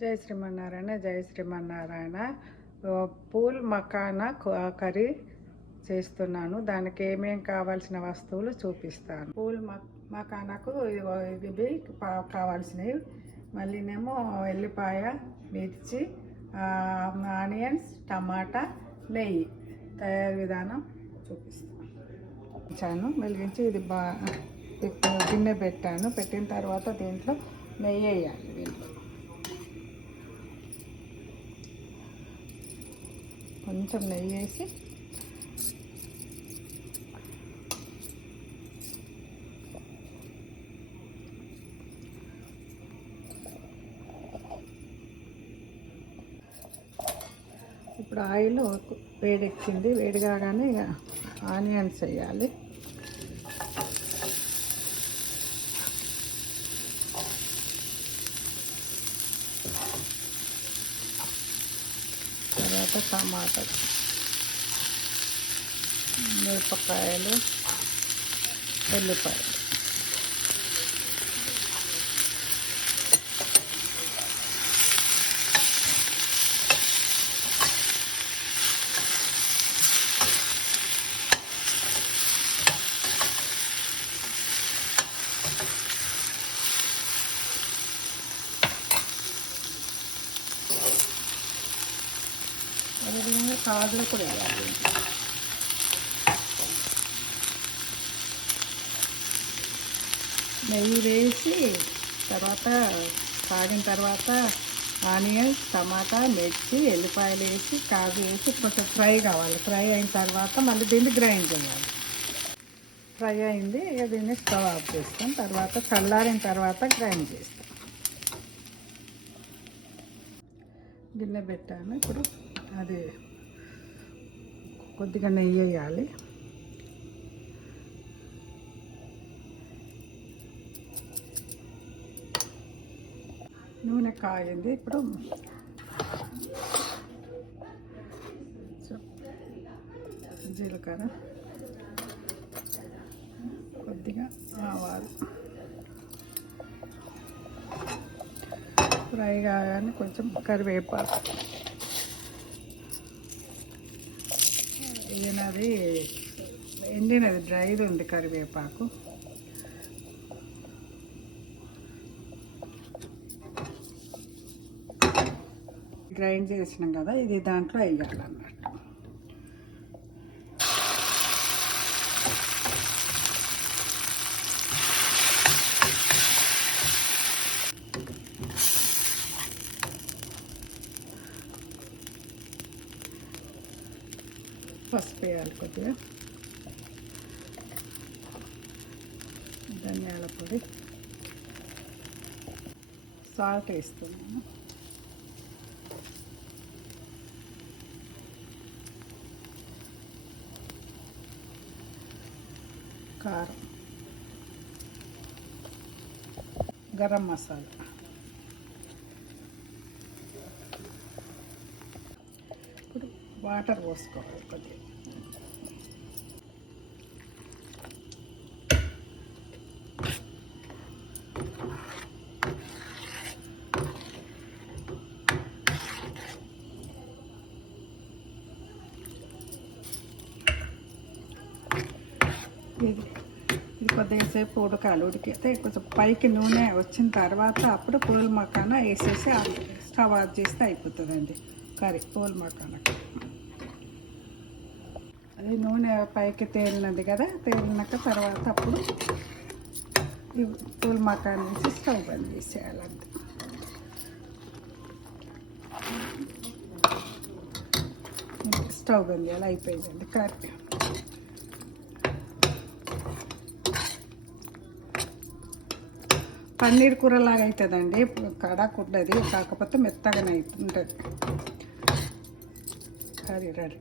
జై శ్రీమన్నారాయణ. జై Srimannarayana. Pool makhana curry చేస్తున్నాను. దానికి ఏమేం కావాల్సిన వస్తువులు చూపిస్తాను. పూల్ మకానాకు ఇవి కావాల్సినవి. మళ్ళీనేమో ఎల్లిపాయ, మిర్చి, ఆనియన్స్, టమాటా, నెయ్యి. తయారు విధానం చూపిస్తాను. వెలిగించి ఇది గిన్నె పెట్టాను. పెట్టిన తర్వాత దీంట్లో నెయ్యి వేయాలి. దీంట్లో కొంచెం నెయ్యి వేసి ఇప్పుడు ఆయిల్ వేడెక్కింది. వేడి కాగానే ఇక ఆనియన్స్ వేయాలి. తర్వాత టమాటా, మిరపకాయలు, ఎల్లిపాయలు. అదేవిధంగా కాజులు కూడా వేయాలి. నెయ్యి వేసి తర్వాత కాగిన తర్వాత ఆనియన్స్, టమాటా, మిర్చి, ఎల్లిపాయలు వేసి కాజు వేసి కొంచెం ఫ్రై కావాలి. ఫ్రై అయిన తర్వాత మళ్ళీ దీన్ని గ్రైండ్ చేయాలి. ఫ్రై అయింది. ఇక దీన్ని స్టవ్ ఆఫ్ చేస్తాం. తర్వాత చల్లారిన తర్వాత గ్రైండ్ చేస్తాం. గిన్నె పెట్టాను. ఇప్పుడు అది కొద్దిగా నెయ్యి వేయాలి. నూనె కాగింది. ఇప్పుడు జీలకర్ర, కొద్దిగా ఆవాలు ఫ్రై కాగానే కొంచెం కరివేపాకు. ఈయనది ఎండినది డ్రైది ఉంది కరివేపాకు. గ్రైండ్ చేసినాం కదా, ఇది దాంట్లో వేయాలన్నట్టు. పసుపు వేయాలి కొద్దిగా, ధనియాల పొడి, సాల్ట్ వేస్తున్నాను, కారం, గరం మసాలా, ఇప్పుడు వాటర్ పోసుకోవాలి కొద్దిగా. ఇది కొద్దిసేపు ఉడకాలి. ఉడికితే కొంచెం పైకి నూనె వచ్చిన తర్వాత అప్పుడు పూల్ మకానా వేసేసి స్టవ్ ఆఫ్ చేస్తే అయిపోతుందండి కర్రీ. పూల్ మకానాకి అది నూనె పైకి తేలినది కదా, తేలినాక తర్వాత అప్పుడు ఈ పూల్ మకానా నుంచి స్టవ్ బంద్ చేసేయాలంతే. స్టవ్ బంద్ చేయాలి. అయిపోయిందండి కర్రీ. పన్నీర్ కూరలాగా అవుతుందండి. కడాకు ఉంటుంది, కాకపోతే మెత్తగానే ఉంటుంది. Curry ready.